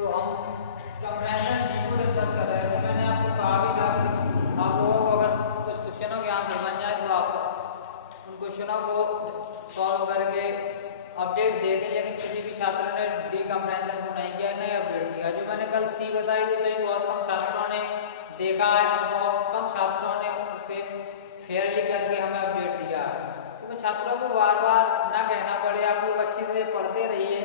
तो हम compression D को डिस्कस कर रहे थे। मैंने आपको कहा भी था कि आप लोगों को अगर कुछ क्वेश्चनों के आंसर बन जाए तो आप उन क्वेश्चनों को सॉल्व करके अपडेट दे दें, लेकिन किसी भी छात्र ने डी कंप्रेशन को नहीं किया, नहीं अपडेट किया। जो मैंने कल सी बताई थी उसे बहुत कम छात्रों ने देखा है, बहुत कम छात्रों ने उसे फेयरली करके हमें अपडेट दिया है। तो मैं छात्रों को बार बार ना कहना पड़े, आप लोग अच्छे से पढ़ते रहिए।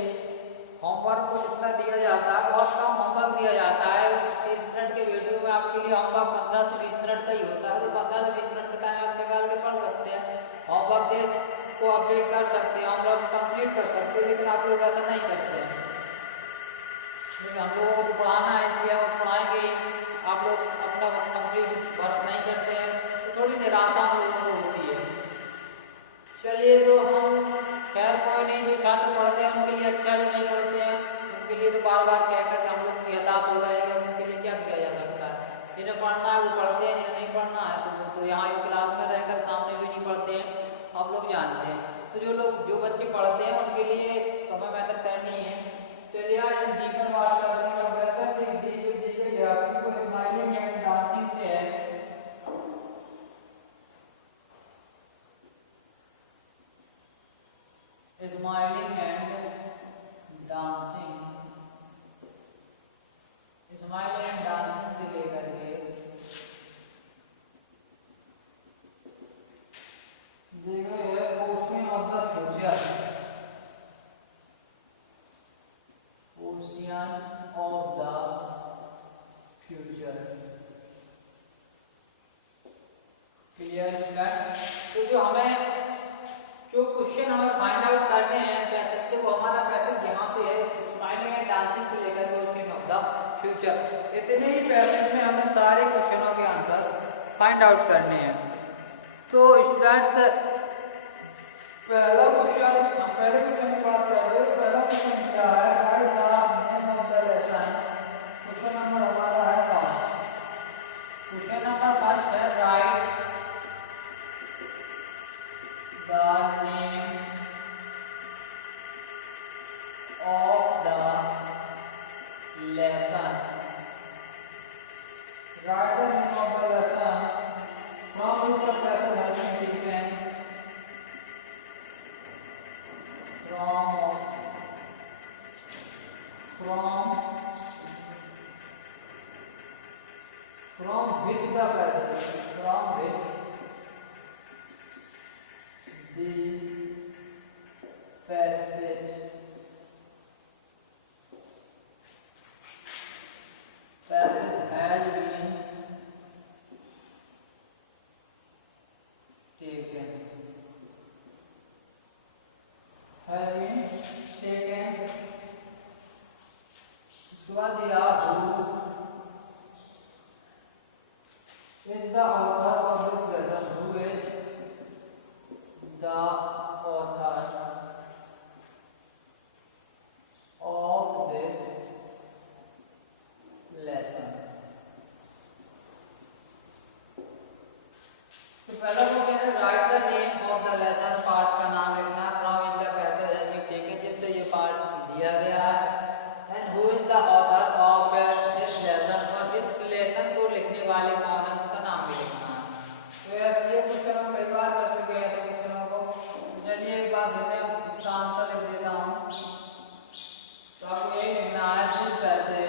होमवर्क को जितना दिया जाता है बहुत कम होमवर्क दिया जाता है। 30 मिनट के वीडियो में आपके लिए होमवर्क 15 से 20 मिनट का ही होता है, तो 15 से 20 मिनट का टाइम आप निकाल के पढ़ सकते हैं, होमवर्क को अपडेट कर सकते हैं, होमवर्क कंप्लीट कर सकते हैं। लेकिन आप लोग ऐसा नहीं करते हैं। लेकिन हम लोगों को तो पढ़ाना है, इसलिए हम पढ़ाएंगे ही। आप लोग अपना कंप्लीट वर्क नहीं करते हैं तो थोड़ी निराशा हम लोगों को होती है। चलिए, तो हम खैर कोई नहीं, जो छात्र पढ़ते हैं उनके लिए अच्छा, जो नहीं पढ़ते हैं उनके लिए तो बार बार कह कर हम लोग हताश हो जाएंगे। उनके लिए क्या किया जा सकता है? जिन्हें पढ़ना है वो पढ़ते हैं, जिन्हें नहीं पढ़ना है तो वो तो यहाँ क्लास में रहकर सामने भी नहीं पढ़ते हैं, आप लोग जानते हैं। तो जो बच्चे पढ़ते हैं उनके लिए तो हमें मेहनत करनी है। चलिए, आज हम डी पर बात करते हैं। कंप्रेशन डी दी गई आपको स्माइलिंग एंड डांसिंग से है। Smiling and dancing, smiling and dancing से लेकर के देखो ये portion of the future, portion of the future. Clear student? तो जो क्वेश्चन हमें फाइंड आउट करने हैं पैसेज से, वो हमारा पैसेज यहाँ से है, स्माइलिंग एंड डांसिंग से लेकर क्वेश्चन ऑफ द फ्यूचर। इतने ही पैसेज में हमें सारे क्वेश्चनों के आंसर फाइंड आउट करने हैं। तो स्टूडेंट्स, पहले क्वेश्चन की बात कर रहे हैं। पहला क्वेश्चन क्या है? Write the name of the lesson. Question number हमारा है 5। क्वेश्चन नंबर 5 है right the name of the lesson. Write the name of the lesson from which the lesson has been taken. From which the passage, from which the passage has been taken, इसके बाद दिया who is the author of this lesson, who is the author of this lesson। तो पहला question है write the name of the lesson, part का नाम लिखना, from in the passage has been taken, जिससे ये पार्ट दिया गया है, and who is the author of this lesson, और इस लेसन को लिखने वाले कौन है उसका नाम भी लिखना है। तो ये क्वेश्चन हम कई बार कर चुके हैं ऐसे क्वेश्चनों को। चलिए एक बार फिर से इसका आंसर लिख देता हूँ। तो आपको ये लिखना है this passage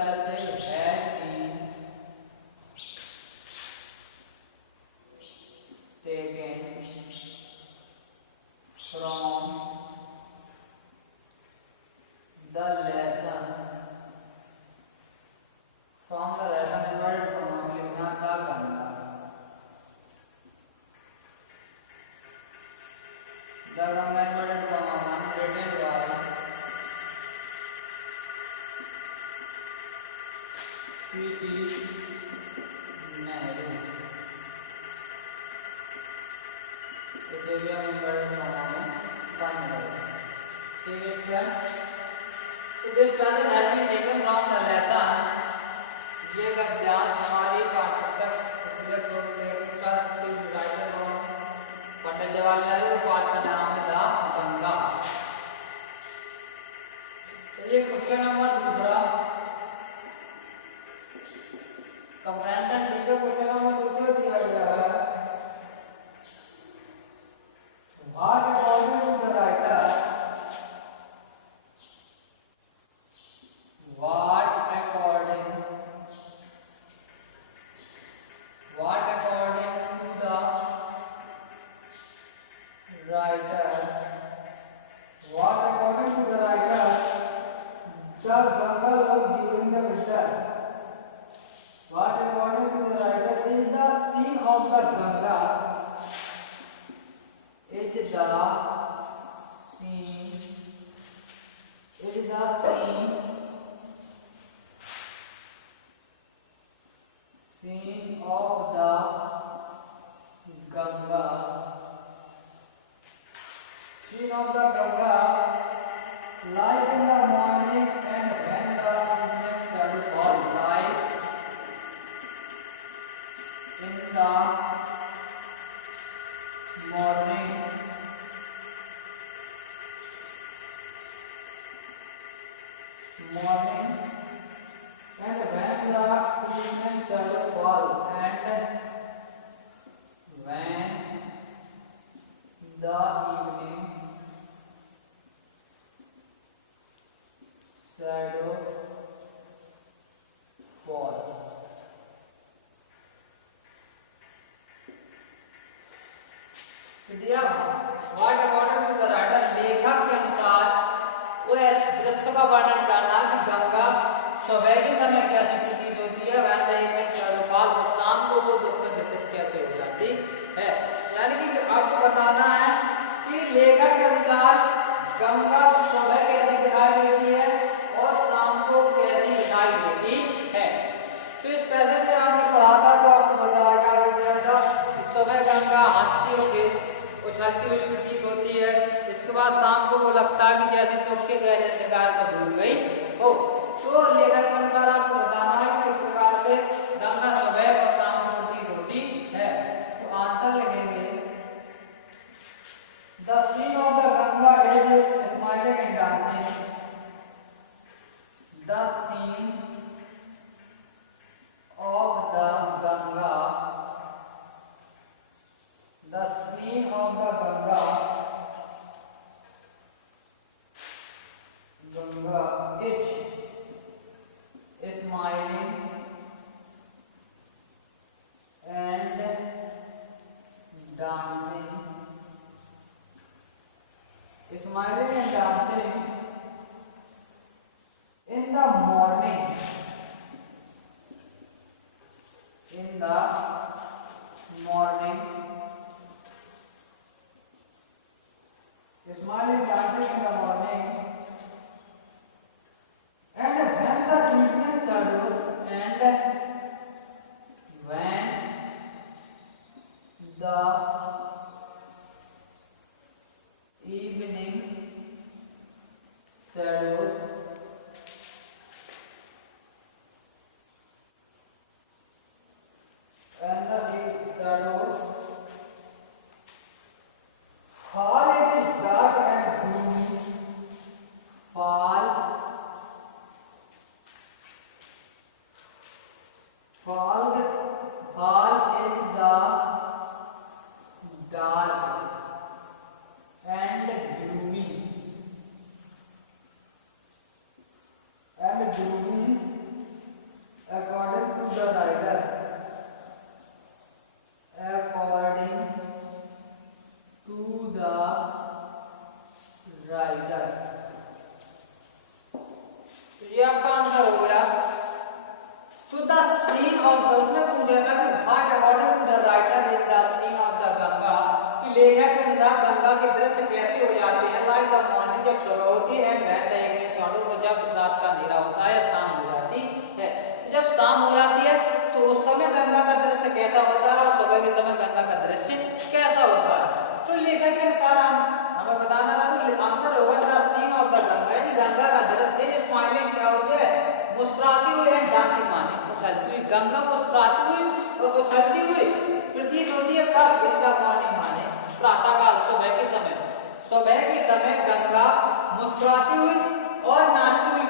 has been taken from the lesson, from the lesson inverted comma में लिखना क्या करना, the inverted comma written by P.T. Nehru। इसे भी हम इन्वर्टेड कॉमा में बंद करें। ठीक है फ्रेंड्स? तो this passage has been taken from the lesson, ये गद्यांश हमारी पाठ्यपुस्तक सिलेक्ट होते हैं। उसका राइटर कौन? पंडित जवाहरलाल नेहरू। क्वेश्चन नंबर दूसरा, कंप्रेंशन डी का क्वेश्चन नंबर दूसरा दिया गया है। What according to the writer, what according to the writer, what according to the writer does Ganga look during the winter? What according to the writer is the scene of the Ganga, is the scene of the Ganga, scene of the Ganga light in the morning and when the evening shadow falls, light in the morning and when the evening shadow falls, and when the evening shadow falls. दिया what according to the writer, लेखक के अनुसार वो इस दृश्य का वर्णन करना कि गंगा सुबह के समय कैसी प्रतीत होती है, वह में चरपाल को शाम को वो दुख में ग्रसित कैसे हो जाती है। यानी कि आपको बताना है कि लेखक के अनुसार गंगा सुबह कैसी दिखाई देती है और शाम को कैसी दिखाई देती है। तो इस पहले में आपने पढ़ा था तो आपको बताया गया था कि सुबह गंगा हंसती हुई उछलती हुई प्रतीत होती है, इसके बाद शाम को वो लगता है कि जैसे तुम के गहरे अंधकार में डूब गई हो। तो लेखक के अनुसार आपको बताना है कि किस प्रकार से गंगा सुबह और शाम को प्रतीत होती है। तो आंसर लिखेंगे the scene of the Ganga is smiling and dancing, the scene of the Ganga, the scene of the Ganga is smiling and dancing, smiling and dancing in the morning, smiling dancing in the morning, and when the evening shadows, and when the evening shadows fall, it is dark and gloomy. Fall in the dark and gloomy, according to the writer. According to the writer. तो ये आपका answer हो गया। तो the scene of the, उसने पूछा था कि what according to the writer is the scene of the Ganga, कि लेखक के अनुसार गंगा के दृश्य कैसे हो जाते हैं, लाइक द मॉर्निंग जब सुबह होती है, and when the evening shadow को जब रात का अंधेरा होता है, शाम हो जाती है। जब शाम हो जाती है तो उस समय गंगा का दृश्य कैसा होता है और सुबह के समय गंगा का दृश्य कैसा होता है। तो लेखक के अनुसार हमें बताना था, तो आंसर होगा the scene of the Ganga, यानी गंगा का दृश्य स्माइलिंग क्या होती है, मुस्कुराती हुई एंड डांसिंग माने उछलती हुई, गंगा मुस्कुराती हुई और उछलती हुई प्रतीत होती है कब, इन द मॉर्निंग माने प्रातःकाल, सुबह के समय। सुबह के समय गंगा मुस्कुराती हुई और नाचती हुई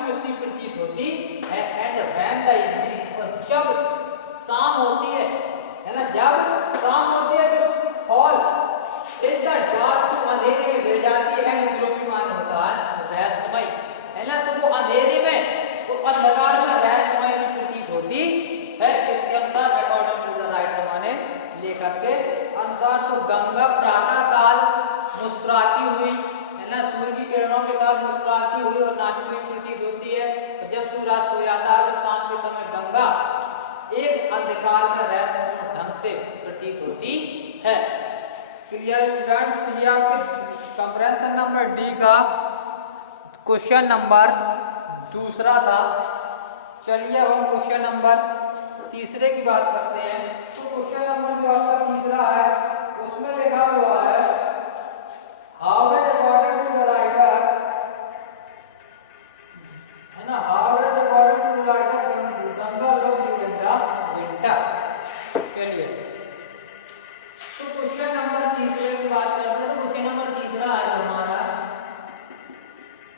क्लियर स्टूडेंट? तो ये आपके कंप्रेंशन नंबर डी का क्वेश्चन नंबर दूसरा था। चलिए अब हम क्वेश्चन नंबर तीसरे की बात करते हैं। तो क्वेश्चन नंबर जो आपका तीसरा है उसमें लिखा हुआ है how does according to the writer, है ना, how does according to the writer Ganga look during the winter. चलिए तो क्वेश्चन नंबर तीसरे की बात करते हैं। तो क्वेश्चन नंबर तीसरा है जो हमारा,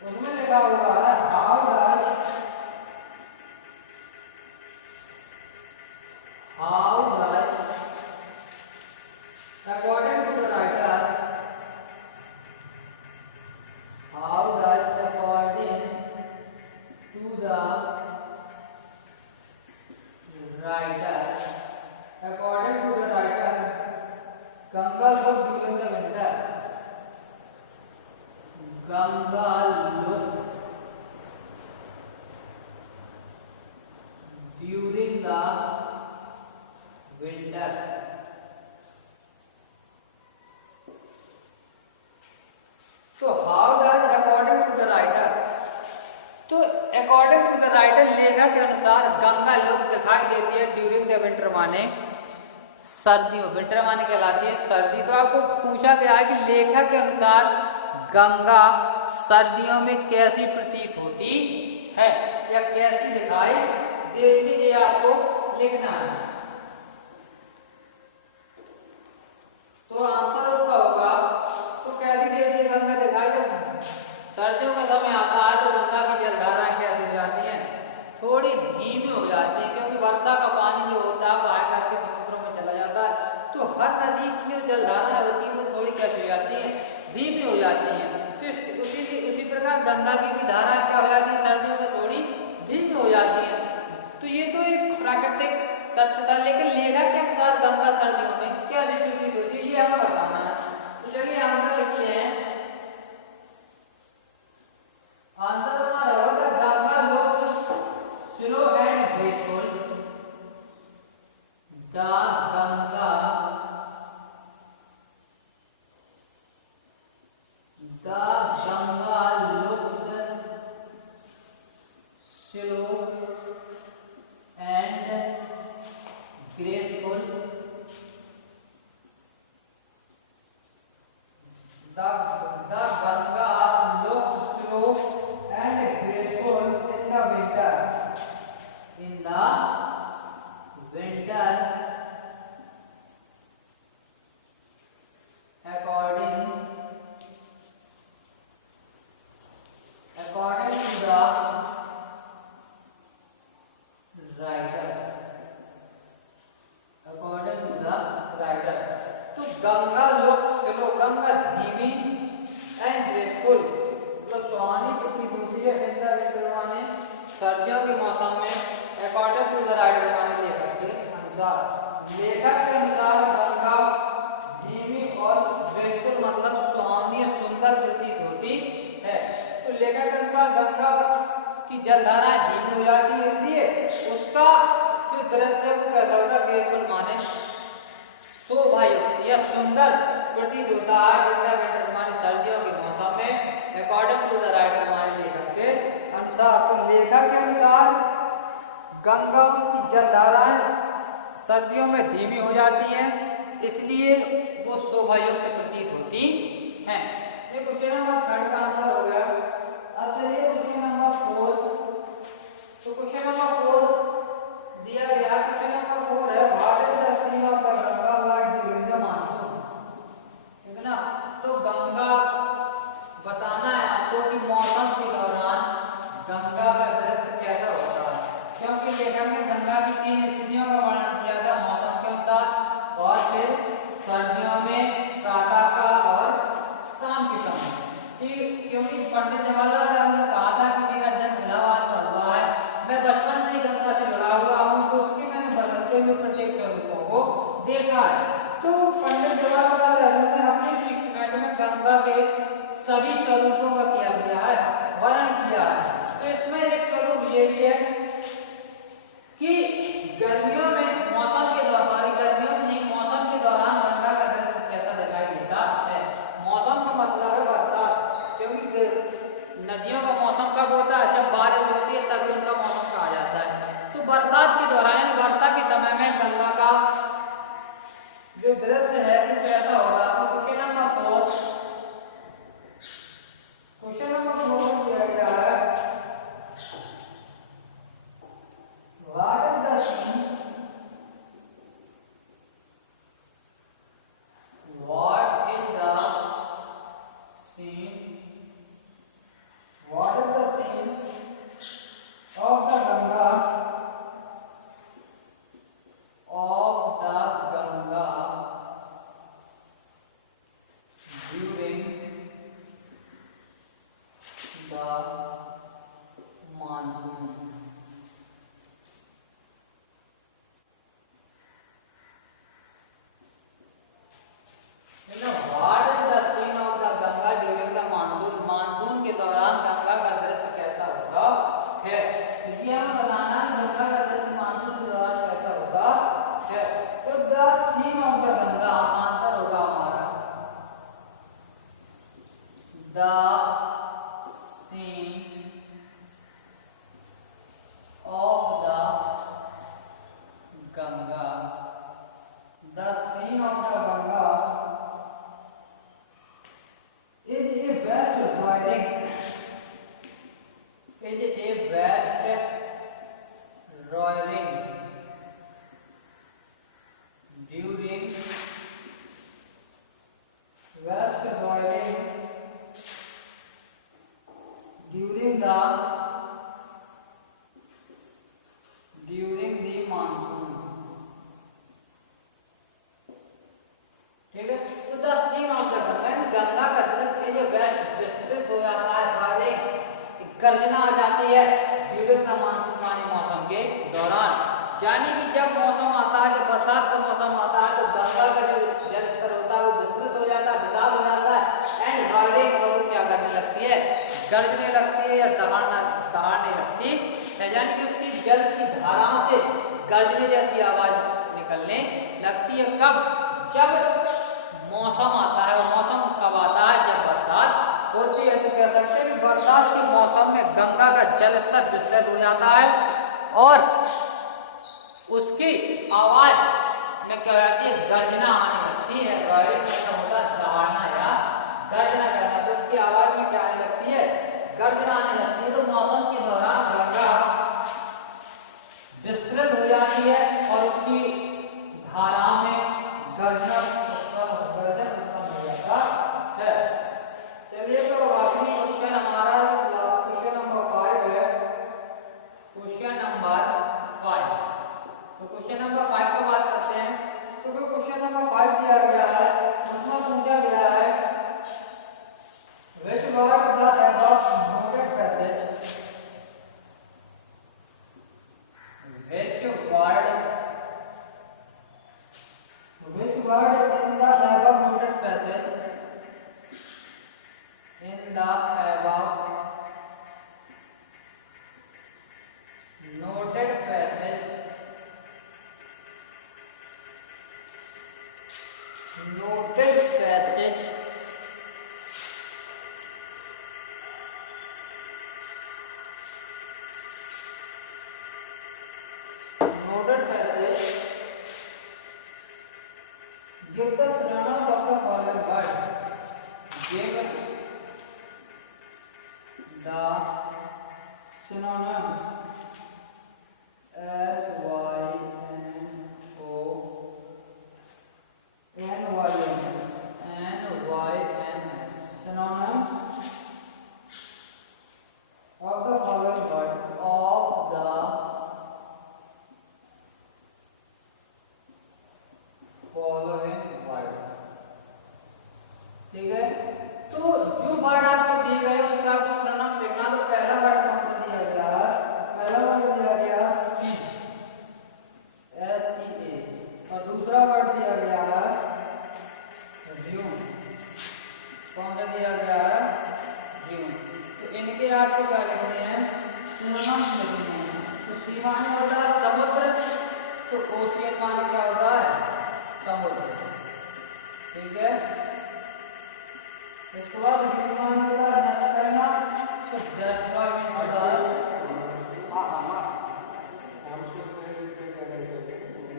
उसमें लिखा हुआ है how does according to the writer, how does according to the writer, according to the writer Ganga look during the winter, Ganga look during the winter। तो how does according to the writer, तो according to the writer लेखक के अनुसार Ganga look दिखाई देती है during the winter, माने सर्दियों, विंटर माने कहलाती है सर्दी। तो आपको पूछा गया है कि लेखक के अनुसार गंगा सर्दियों में कैसी प्रतीत होती है या कैसी दिखाई देती है, ये आपको लिखना है। तो आंसर उसका होगा, तो कैसी देती है गंगा दिखाई, जब सर्दियों का समय आता है तो गंगा की जलधाराएं कैसी हो जाती हैं, थोड़ी धीमी हो जाती है, क्योंकि वर्षा का पानी जो होता है बहा करके समुद्रों में चला जाता है। तो हर नदी की जो जलधाराएं होती है वो थोड़ी कैसी हो जाती है, धीमी हो जाती है। तो उसी प्रकार गंगा की भी धारा क्या हो जाती है, सर्दियों में थोड़ी धीमी हो जाती है। तो ये तो एक प्राकृतिक तथ्य था, लेकिन लेखक के अनुसार गंगा सर्दियों में कैसी प्रतीत होती है ये हमें बताना है। तो चलिए आंसर लिखते हैं। आंसर हमारा होगा Ganga looks slow and graceful, the Ganga looks slow and graceful, the Ganga looks slow and graceful in the winter, according to the writer, according to the writer। तो गंगा लुक्स स्लो, गंगा धीमी एंड ग्रेसफुल, मतलब सुहानी प्रतीत होती है in the winter माने सर्दियों के मौसम में, अकॉर्डिंग टू द राइटर माने लेखक के अनुसार। लेखक के अनुसार गंगा धीमी और ग्रेसफुल मतलब सुहानी सुंदर प्रतीत होती है। तो लेखक के अनुसार गंगा की जलधारा धीमी हो जाती है, इसलिए उसका जो दृश्य है वो कैसा होता है, ग्रेसफुल माने शोभायुक्त या सुंदर प्रतीत होता है इन द विंटर माने सर्दियों के मौसम में, अकॉर्डिंग टू द राइटर माने लेखक के अनुसार। तो लेखक के अनुसार गंगा की जलधाराएं सर्दियों में धीमी हो जाती हैं, इसलिए वो शोभायुक्त प्रतीत होती हैं। ये क्वेश्चन नंबर 3 का आंसर हो गया। अब चलिए क्वेश्चन नंबर 4। तो क्वेश्चन नंबर 4 दिया गया, क्वेश्चन नंबर 4 है what is the scene of the Ganga like during the monsoon, ठीक है ना। तो गंगा बताना है आपको कि मौसम के दौरान गंगा का दृश्य कैसा होता है, क्योंकि लेखक ने गंगा की 3 स्थितियों का वर्णन किया था मौसम के अनुसार, और फिर सर्दियों में प्रातःकाल और शाम के समय, ठीक। क्योंकि पंडित जवाहरलाल नेहरू ने कहा था कि मेरा जन्म इलाहाबाद में हुआ है, मैं बचपन से ही गंगा से जुड़ा हुआ हूँ, तो उसके मैंने बदलते हुए प्रत्येक स्वरूपों को देखा है। तो पंडित जवाहरलाल नेहरू ने अपने ट्रीटमेंट में गंगा के सभी स्वरूपों का किया है, वर्णन किया है। तो इसमें एक स्वरूप ये भी है कि गर्मियों में मौसम के दौरान गंगा का दृश्य कैसा दिखाई देता the scene of the Ganga. The scene of the Ganga is a vast rising. Is a vast roaring during vast roaring during the monsoon. ठीक है, तो the scene of the Ganga, Ganga का दृश्य जो विस्तृत हो जाता है, हमारे गर्जना आ जाती है ड्यूरिंग द मानसून मानी मौसम के दौरान। यानी कि जब मौसम आता है, जब बरसात का मौसम आता है, तो गंगा का जो जल स्तर होता है वो विस्तृत हो जाता है, विशाल हो जाता है एंड रॉयलिंग, और क्या करने लगती है, गरजने लगती है या दहाड़ने लगती है। यानी कि उसकी जल की धाराओं से गरजने जैसी आवाज निकलने लगती है। कब? जब मौसम आता है। और मौसम कब आता है? जब बरसात होती है। तो कह सकते हैं कि बरसात के मौसम में गंगा का जल स्तर विस्तृत हो जाता है और उसकी आवाज में क्या हो जाती है, गर्जना आने लगती है। रॉयलिंग मतलब होता है दहाड़ना या गर्जना करना, तो उसकी आवाज में क्या आने लगती है, गर्जना आने लगती है। तो मौसम के दौरान गंगा विस्तृत हो जाती है और उसकी धारा में गर्जन उत्पन्न हो जाता है। चलिए, तो आखिरी क्वेश्चन हमारा क्वेश्चन नंबर 5 है। क्वेश्चन नंबर 5, तो क्वेश्चन नंबर 5 पे बात करते हैं। तो जो क्वेश्चन नंबर 5 दिया गया है उसमें पूछा गया है which word the above noted passage, which word in the above noted passage, in the above noted passage, noted passage give the synonyms of the following word. Give the synonyms NYNS, synonyms of the following word, ठीक है। तो जो word आपको दिए गए उसका आपको synonym लिखना। तो पहला वर्ड कौन सा दिया गया है? पहला वर्ड दिया गया सी, SEA, और दूसरा वर्ड दिया गया है ड्यून। कौन सा दिया गया है? ड्यून। तो इनके आपको क्या लिखने हैं? सिनोनिम लिखने हैं। तो सी माने होता है समुद्र, तो ओशियन माने क्या होता है? समुद्र। ठीक है, इसके बाद विमान होता है नष्ट करना, तो डिस्ट्रॉय में होता है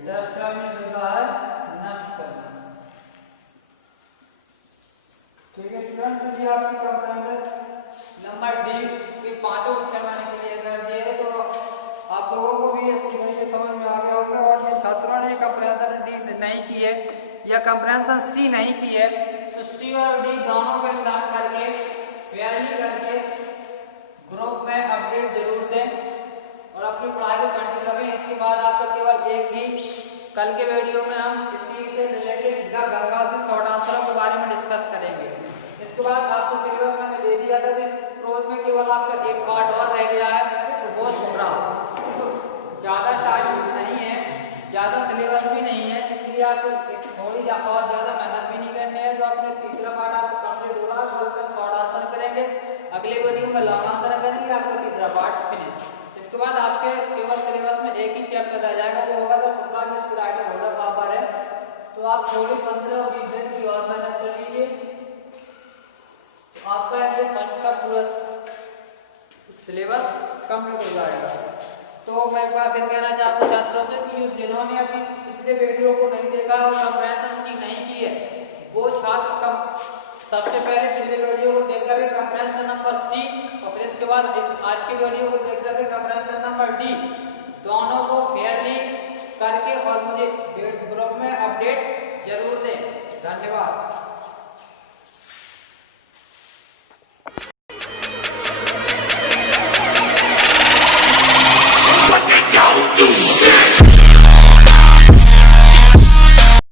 डिस्ट्रॉय में होता है नष्ट करना। ठीक है स्टूडेंट, तो ये आपकी कंप्रेहेंशन नंबर डी के पांचों क्वेश्चन मैंने क्लियर कर दिए। तो आप लोगों को भी अच्छी तरीके से समझ में आ गया होगा। और जिन छात्रों ने कंप्रेहेंशन डी नहीं की है या कंप्रेहेंशन सी नहीं की है, तो सी और डी दोनों को एग्जाम करके फेयरली करके ग्रुप में अपडेट जरूर दें और अपनी पढ़ाई को कंटिन्यू रखें। इसके बाद आपका केवल एक ही कल के वीडियो में हम इसी से रिलेटेड गंगा से शॉर्ट आंसरों के बारे में डिस्कस करेंगे। इसके बाद आपको सिलेबस मैंने दे दिया था, तो इस रोज में केवल आपका एक पार्ट और रह गया है, तो वो थोड़ा, तो ज़्यादा टाइम नहीं है, ज़्यादा सिलेबस भी नहीं है, इसलिए आपको थोड़ी और ज़्यादा मेहनत भी नहीं करनी है। तो अपने तीसरा पार्ट आपको कंप्लीट होगा, कल से हम शॉर्ट आंसर करेंगे, अगले वीडियो में लॉन्ग आंसर करेंगे, आपका तीसरा पार्ट फिनिश। इसके बाद आपके केवल सिलेबस में एक ही चैप्टर रह जाएगा, वो होगा तो सुप्रा की स्पीड आइटम ऑर्डर पावर है। तो आप थोड़ी 15-20 दिन की और मेहनत कर लीजिए, आपका से फर्स्ट का पूरा सिलेबस कंप्लीट हो जाएगा। तो मैं एक बार फिर कहना चाहता हूँ छात्रों से कि जिन्होंने अभी पिछले वीडियो को नहीं देखा और कंप्रेंशन सी नहीं की है, वो छात्र सबसे पहले पिछले वीडियो को देख करके कंप्रेंशन नंबर सी और फिर इसके बाद आज के वीडियो को देख करके कंप्रेंशन नंबर डी दोनों को फेयरली करके और मुझे ग्रुप में अपडेट जरूर दें। धन्यवाद।